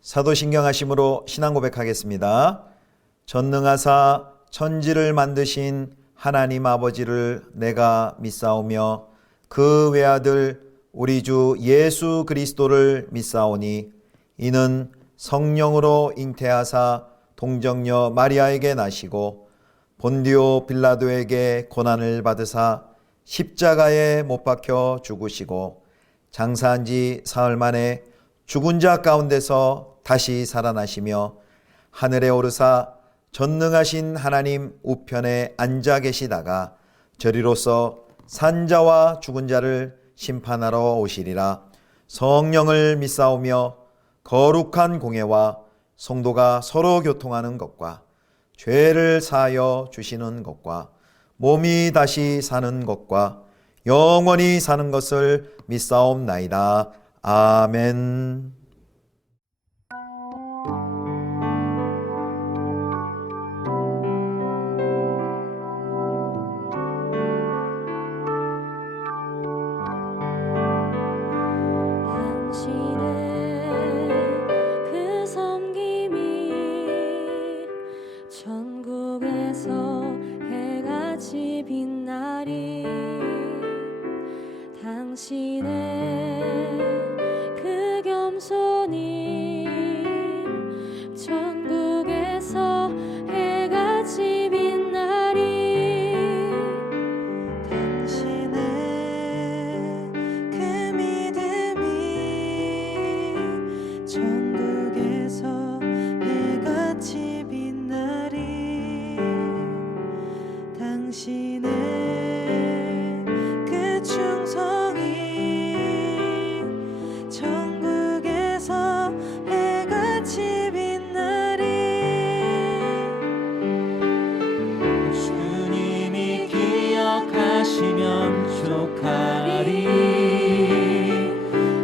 사도신경하심으로 신앙 고백하겠습니다. 전능하사 천지를 만드신 하나님 아버지를 내가 믿사오며 그 외아들 우리 주 예수 그리스도를 믿사오니 이는 성령으로 잉태하사 동정녀 마리아에게 나시고 본디오 빌라도에게 고난을 받으사 십자가에 못 박혀 죽으시고 장사한 지 사흘 만에 죽은 자 가운데서 다시 살아나시며 하늘에 오르사 전능하신 하나님 우편에 앉아 계시다가 저리로서 산자와 죽은 자를 심판하러 오시리라. 성령을 믿사오며 거룩한 공회와 성도가 서로 교통하는 것과 죄를 사하여 주시는 것과 몸이 다시 사는 것과 영원히 사는 것을 믿사옵나이다. 아멘.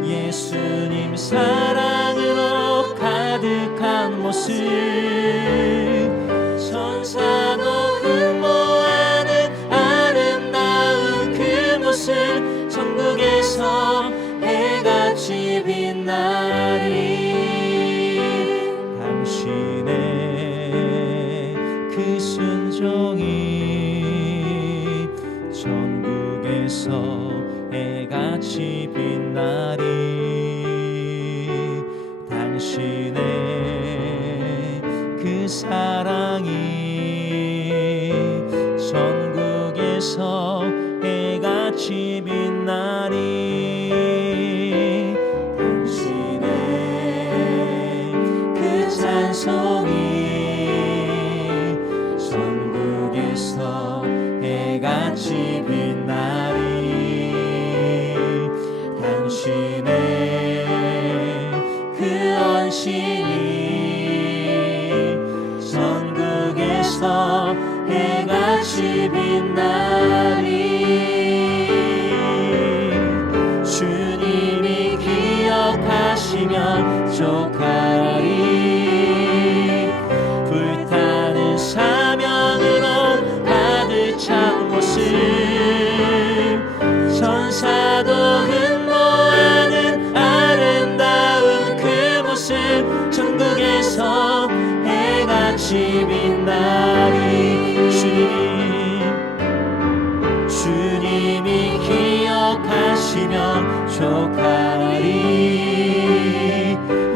예수님 사랑으로 가득한 모습 천사도 흠모하는 아름다운 그 모습 천국에서 해같이 빛나리 당신의 그 순종이 천국에서 해같이 빛나리 당신의 그 사랑이 천국에서 해같이 빛나리 당신의 그 찬송이 천국에서 해같이 빛나리 당신의 그 언신이 천국에서 해같이 빛나리 주님이 기억하시면 족하리 불타는 사명으로 가득 찬 모습 천사도 흠모하는 아름다운 그 모습 천국에서 해같이 빛나리 주님이 기억하시면 족하리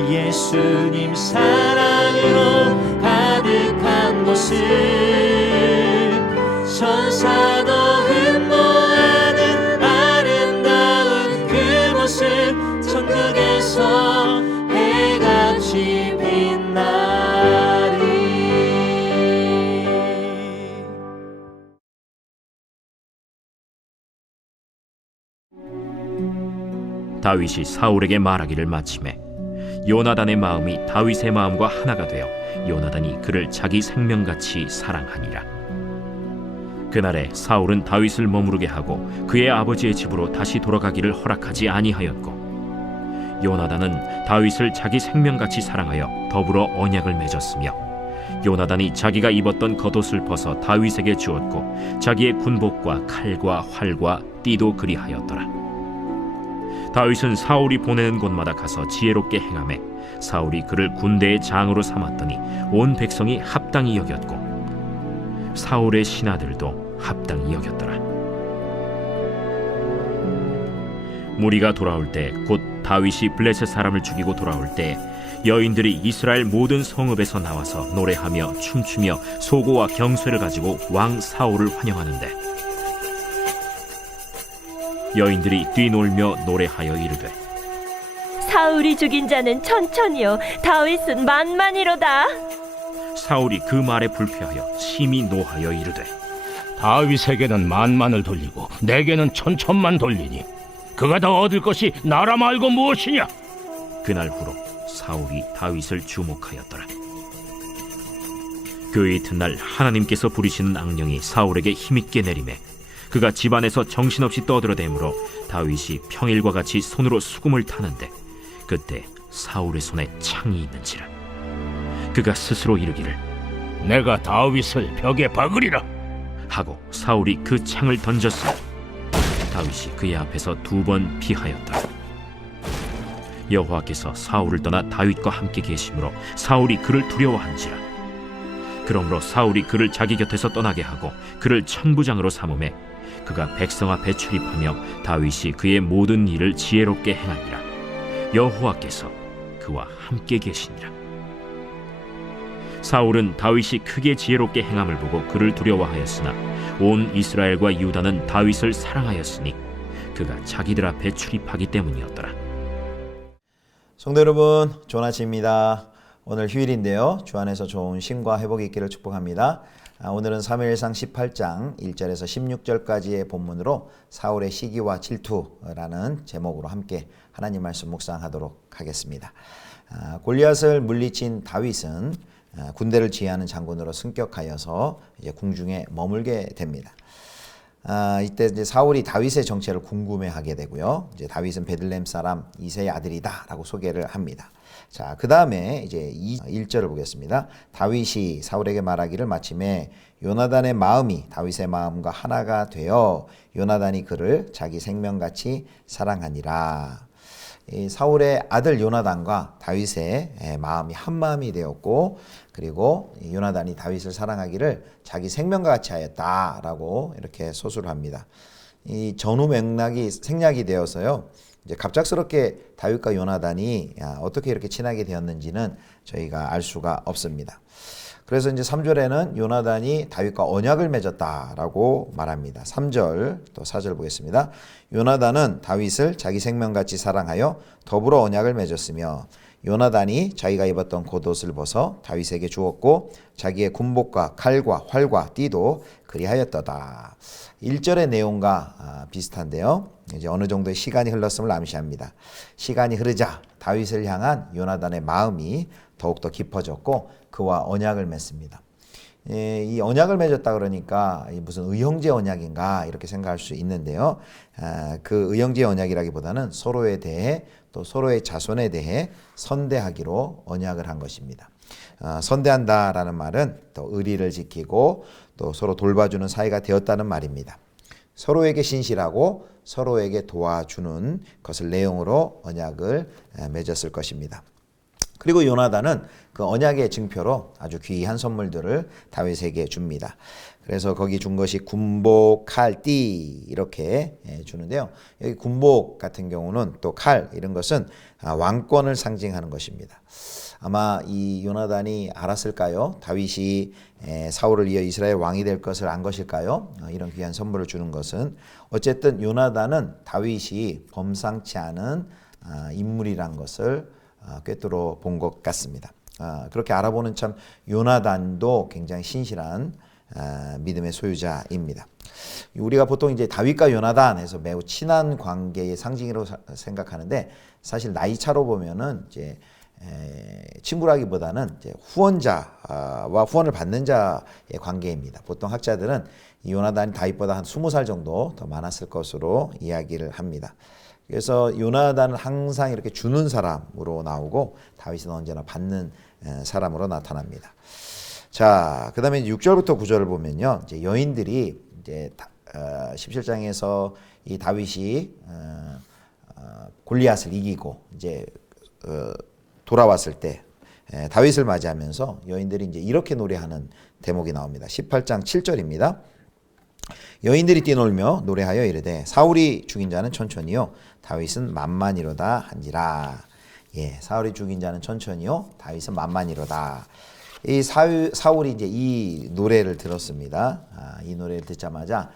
예수님 사랑으로 가득한 모습 천사도 흠모하는 아름다운 그 모습 천국에서 해같이 빛나리 다윗이 사울에게 말하기를 마치매 요나단의 마음이 다윗의 마음과 하나가 되어 요나단이 그를 자기 생명같이 사랑하니라. 그날에 사울은 다윗을 머무르게 하고 그의 아버지의 집으로 다시 돌아가기를 허락하지 아니하였고 요나단은 다윗을 자기 생명같이 사랑하여 더불어 언약을 맺었으며 요나단이 자기가 입었던 겉옷을 벗어 다윗에게 주었고 자기의 군복과 칼과 활과 띠도 그리하였더라. 다윗은 사울이 보내는 곳마다 가서 지혜롭게 행하매 사울이 그를 군대의 장으로 삼았더니 온 백성이 합당히 여겼고 사울의 신하들도 합당히 여겼더라. 무리가 돌아올 때 곧 다윗이 블레셋 사람을 죽이고 돌아올 때 여인들이 이스라엘 모든 성읍에서 나와서 노래하며 춤추며 소고와 경쇠를 가지고 왕 사울을 환영하는데 여인들이 뛰놀며 노래하여 이르되 사울이 죽인 자는 천천히요 다윗은 만만이로다. 사울이 그 말에 불쾌하여 심히 노하여 이르되 다윗에게는 만만을 돌리고 내게는 천천만 돌리니 그가 더 얻을 것이 나라 말고 무엇이냐? 그날 후로 사울이 다윗을 주목하였더라. 그 이튿날 하나님께서 부리시는 악령이 사울에게 힘있게 내리매 그가 집안에서 정신없이 떠들어대므로 다윗이 평일과 같이 손으로 수금을 타는데 그때 사울의 손에 창이 있는지라. 그가 스스로 이르기를 내가 다윗을 벽에 박으리라 하고 사울이 그 창을 던졌으니 다윗이 그의 앞에서 2번 피하였더라. 여호와께서 사울을 떠나 다윗과 함께 계심으로 사울이 그를 두려워한지라. 그러므로 사울이 그를 자기 곁에서 떠나게 하고 그를 천부장으로 삼음에 그가 백성 앞에 출입하며 다윗이 그의 모든 일을 지혜롭게 행하니라. 여호와께서 그와 함께 계시니라. 사울은 다윗이 크게 지혜롭게 행함을 보고 그를 두려워하였으나 온 이스라엘과 유다는 다윗을 사랑하였으니 그가 자기들 앞에 출입하기 때문이었더라. 성도 여러분, 좋은 아침입니다. 오늘 휴일인데요. 주 안에서 좋은 쉼과 회복이 있기를 축복합니다. 오늘은 사무엘상 18장 1절에서 16절까지의 본문으로 사울의 시기와 질투라는 제목으로 함께 하나님 말씀 묵상하도록 하겠습니다. 골리앗을 물리친 다윗은 군대를 지휘하는 장군으로 승격하여서 이제 궁중에 머물게 됩니다. 이때 이제 사울이 다윗의 정체를 궁금해하게 되고요. 이제 다윗은 베들레헴 사람 이새의 아들이다라고 소개를 합니다. 자, 그 다음에 이제 1절을 보겠습니다. 다윗이 사울에게 말하기를 마침에 요나단의 마음이 다윗의 마음과 하나가 되어 요나단이 그를 자기 생명같이 사랑하니라. 이 사울의 아들 요나단과 다윗의 마음이 한 마음이 되었고, 그리고 요나단이 다윗을 사랑하기를 자기 생명과 같이 하였다라고 이렇게 소술을 합니다. 이 전후 맥락이 생략이 되어서요. 이제 갑작스럽게 다윗과 요나단이 어떻게 이렇게 친하게 되었는지는 저희가 알 수가 없습니다. 그래서 이제 3절에는 요나단이 다윗과 언약을 맺었다라고 말합니다. 3절 또 4절 보겠습니다. 요나단은 다윗을 자기 생명같이 사랑하여 더불어 언약을 맺었으며 요나단이 자기가 입었던 겉옷을 벗어 다윗에게 주었고 자기의 군복과 칼과 활과 띠도 그리하였도다. 1절의 내용과 비슷한데요. 이제 어느 정도의 시간이 흘렀음을 암시합니다. 시간이 흐르자 다윗을 향한 요나단의 마음이 더욱더 깊어졌고 그와 언약을 맺습니다. 이 언약을 맺었다 그러니까 무슨 의형제 언약인가 이렇게 생각할 수 있는데요. 그 의형제 언약이라기보다는 서로에 대해 또 서로의 자손에 대해 선대하기로 언약을 한 것입니다. 선대한다라는 말은 또 의리를 지키고 또 서로 돌봐주는 사이가 되었다는 말입니다. 서로에게 신실하고 서로에게 도와주는 것을 내용으로 언약을 맺었을 것입니다. 그리고 요나단은 그 언약의 증표로 아주 귀한 선물들을 다윗에게 줍니다. 그래서 거기 준 것이 군복, 칼, 띠 이렇게 주는데요. 여기 군복 같은 경우는 또 칼 이런 것은 왕권을 상징하는 것입니다. 아마 이 요나단이 알았을까요? 다윗이 사울을 이어 이스라엘 왕이 될 것을 안 것일까요? 이런 귀한 선물을 주는 것은 어쨌든 요나단은 다윗이 범상치 않은 인물이란 것을 꿰뚫어 본 것 같습니다. 그렇게 알아보는 참 요나단도 굉장히 신실한 믿음의 소유자입니다. 우리가 보통 이제 다윗과 요나단에서 매우 친한 관계의 상징으로 생각하는데 사실 나이 차로 보면은 이제 친구라기보다는 이제 후원자와 후원을 받는 자의 관계입니다. 보통 학자들은 요나단이 다윗보다 한 20살 정도 더 많았을 것으로 이야기를 합니다. 그래서 요나단은 항상 이렇게 주는 사람으로 나오고 다윗은 언제나 받는 사람으로 나타납니다. 자, 그다음에 6절부터 9절을 보면요, 이제 여인들이 이제 17장에서 이 다윗이 골리앗을 이기고 이제 돌아왔을 때 다윗을 맞이하면서 여인들이 이제 이렇게 노래하는 대목이 나옵니다. 18장 7절입니다. 여인들이 뛰놀며 노래하여 이르되 사울이 죽인 자는 천천히요 다윗은 만만이로다 한지라. 예, 사울이 죽인 자는 천천히요 다윗은 만만이로다. 이 사울이 이제 이 노래를 들었습니다. 이 노래를 듣자마자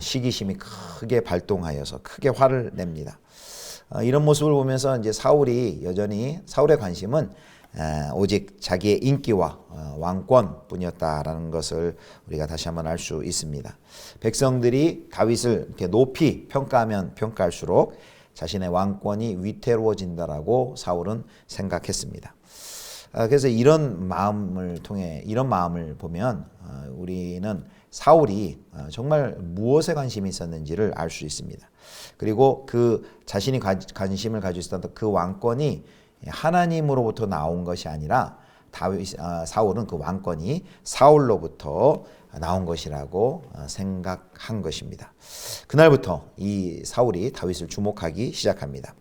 시기심이 크게 발동하여서 크게 화를 냅니다. 이런 모습을 보면서 이제 사울이 여전히 사울의 관심은 오직 자기의 인기와 왕권뿐이었다라는 것을 우리가 다시 한번 알 수 있습니다. 백성들이 다윗을 이렇게 높이 평가하면 평가할수록 자신의 왕권이 위태로워진다라고 사울은 생각했습니다. 그래서 이런 마음을 보면 우리는 사울이 정말 무엇에 관심이 있었는지를 알 수 있습니다. 그리고 그 자신이 관심을 가지고 있었던 그 왕권이 하나님으로부터 나온 것이 아니라 사울은 그 왕권이 사울로부터 나온 것이라고 생각한 것입니다. 그날부터 이 사울이 다윗을 주목하기 시작합니다.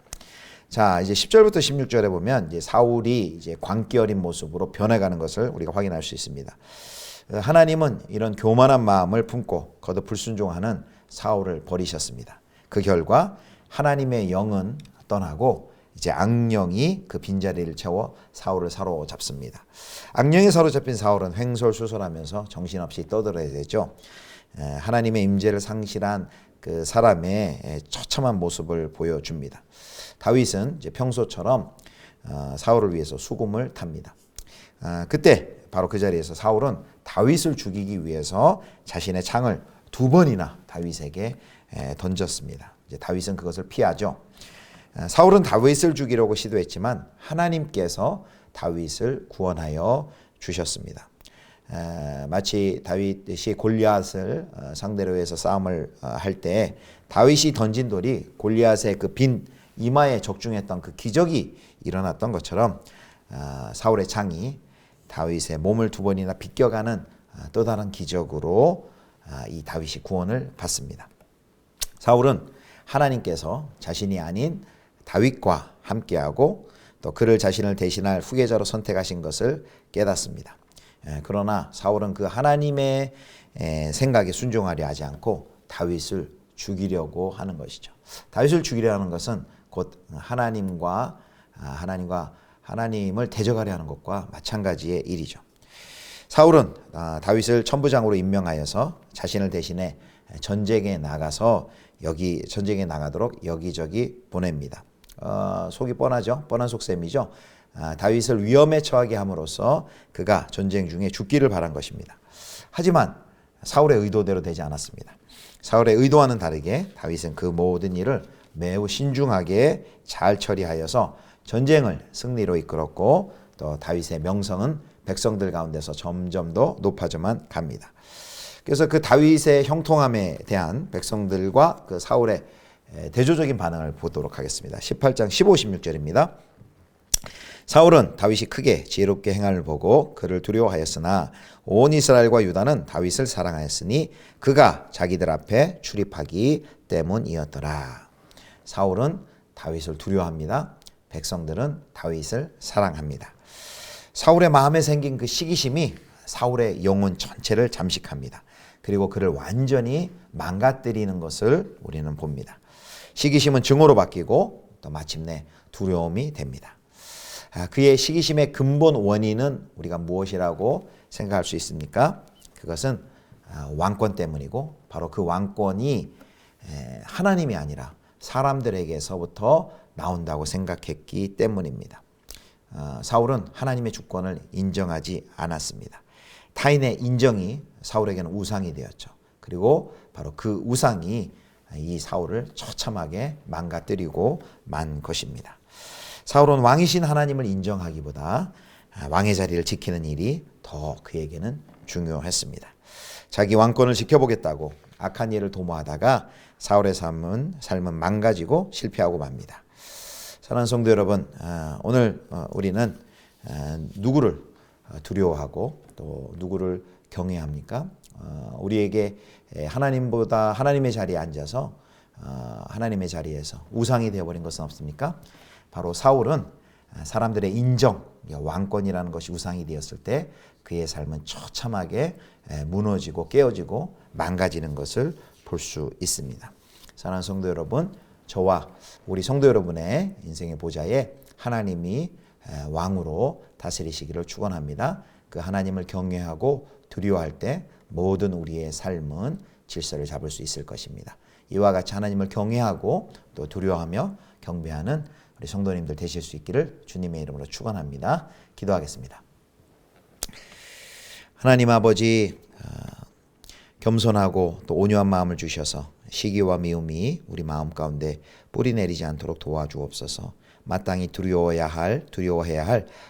자, 이제 10절부터 16절에 보면 이제 사울이 이제 광기 어린 모습으로 변해가는 것을 우리가 확인할 수 있습니다. 하나님은 이런 교만한 마음을 품고 거듭 불순종하는 사울을 버리셨습니다. 그 결과 하나님의 영은 떠나고 이제 악령이 그 빈자리를 채워 사울을 사로잡습니다. 악령에 사로잡힌 사울은 횡설수설하면서 정신없이 떠들어야 되죠. 하나님의 임재를 상실한 그 사람의 처참한 모습을 보여줍니다. 다윗은 이제 평소처럼 사울을 위해서 수금을 탑니다. 그때 바로 그 자리에서 사울은 다윗을 죽이기 위해서 자신의 창을 2번이나 다윗에게 던졌습니다. 이제 다윗은 그것을 피하죠. 사울은 다윗을 죽이려고 시도했지만 하나님께서 다윗을 구원하여 주셨습니다. 마치 다윗이 골리앗을 상대로 해서 싸움을 할 때 다윗이 던진 돌이 골리앗의 그 빈 이마에 적중했던 그 기적이 일어났던 것처럼 사울의 창이 다윗의 몸을 2번이나 비껴가는 또 다른 기적으로 이 다윗이 구원을 받습니다. 사울은 하나님께서 자신이 아닌 다윗과 함께하고 또 그를 자신을 대신할 후계자로 선택하신 것을 깨닫습니다. 그러나 사울은 그 하나님의 생각에 순종하려 하지 않고 다윗을 죽이려고 하는 것이죠. 다윗을 죽이려 하는 것은 곧 하나님을 대적하려 하는 것과 마찬가지의 일이죠. 사울은 다윗을 천부장으로 임명하여서 자신을 대신해 전쟁에 나가도록 여기저기 보냅니다. 속이 뻔하죠. 뻔한 속셈이죠. 다윗을 위험에 처하게 함으로써 그가 전쟁 중에 죽기를 바란 것입니다. 하지만 사울의 의도대로 되지 않았습니다. 사울의 의도와는 다르게 다윗은 그 모든 일을 매우 신중하게 잘 처리하여서 전쟁을 승리로 이끌었고 또 다윗의 명성은 백성들 가운데서 점점 더 높아져만 갑니다. 그래서 그 다윗의 형통함에 대한 백성들과 그 사울의 대조적인 반응을 보도록 하겠습니다. 18장 15, 16절입니다. 사울은 다윗이 크게 지혜롭게 행함을 보고 그를 두려워하였으나 온 이스라엘과 유다는 다윗을 사랑하였으니 그가 자기들 앞에 출입하기 때문이었더라. 사울은 다윗을 두려워합니다. 백성들은 다윗을 사랑합니다. 사울의 마음에 생긴 그 시기심이 사울의 영혼 전체를 잠식합니다. 그리고 그를 완전히 망가뜨리는 것을 우리는 봅니다. 시기심은 증오로 바뀌고 또 마침내 두려움이 됩니다. 그의 시기심의 근본 원인은 우리가 무엇이라고 생각할 수 있습니까? 그것은 왕권 때문이고 바로 그 왕권이 하나님이 아니라 사람들에게서부터 나온다고 생각했기 때문입니다. 사울은 하나님의 주권을 인정하지 않았습니다. 타인의 인정이 사울에게는 우상이 되었죠. 그리고 바로 그 우상이 이 사울을 처참하게 망가뜨리고 만 것입니다. 사울은 왕이신 하나님을 인정하기보다 왕의 자리를 지키는 일이 더 그에게는 중요했습니다. 자기 왕권을 지켜보겠다고 악한 일을 도모하다가 사울의 삶은 망가지고 실패하고 맙니다. 사랑하는 성도 여러분, 오늘 우리는 누구를 두려워하고 또 누구를 경외합니까? 우리에게 하나님보다 하나님의 자리에 앉아서 하나님의 자리에서 우상이 되어버린 것은 없습니까? 바로 사울은 사람들의 인정, 왕권이라는 것이 우상이 되었을 때 그의 삶은 처참하게 무너지고 깨어지고 망가지는 것을 볼 수 있습니다. 사랑하는 성도 여러분, 저와 우리 성도 여러분의 인생의 보좌에 하나님이 왕으로 다스리시기를 축원합니다. 그 하나님을 경외하고 두려워할 때 모든 우리의 삶은 질서를 잡을 수 있을 것입니다. 이와 같이 하나님을 경외하고 또 두려워하며 경배하는 우리 성도님들 되실 수 있기를 주님의 이름으로 축원합니다. 기도하겠습니다. 하나님 아버지, 겸손하고 또 온유한 마음을 주셔서 시기와 미움이 우리 마음 가운데 뿌리 내리지 않도록 도와주옵소서. 마땅히 두려워해야 할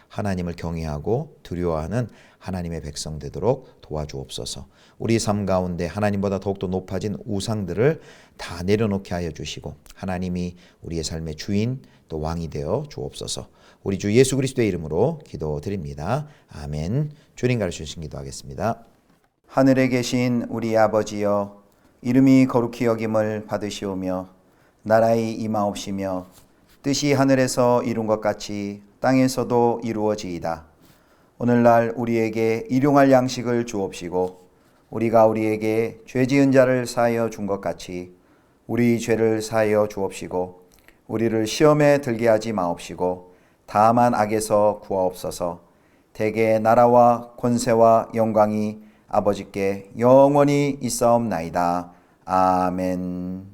하나님을 경외하고 두려워하는 하나님의 백성 되도록 도와주옵소서. 우리 삶 가운데 하나님보다 더욱더 높아진 우상들을 다 내려놓게 하여 주시고 하나님이 우리의 삶의 주인 또 왕이 되어 주옵소서. 우리 주 예수 그리스도의 이름으로 기도드립니다. 아멘. 주님 가르치신 기도하겠습니다. 하늘에 계신 우리 아버지여, 이름이 거룩히 여김을 받으시오며 나라의 임하옵시며 뜻이 하늘에서 이룬 것 같이 땅에서도 이루어지이다. 오늘날 우리에게 일용할 양식을 주옵시고 우리가 우리에게 죄 지은 자를 사하여 준 것 같이 우리 죄를 사하여 주옵시고 우리를 시험에 들게 하지 마옵시고 다만 악에서 구하옵소서. 대개 나라와 권세와 영광이 아버지께 영원히 있사옵나이다. 아멘.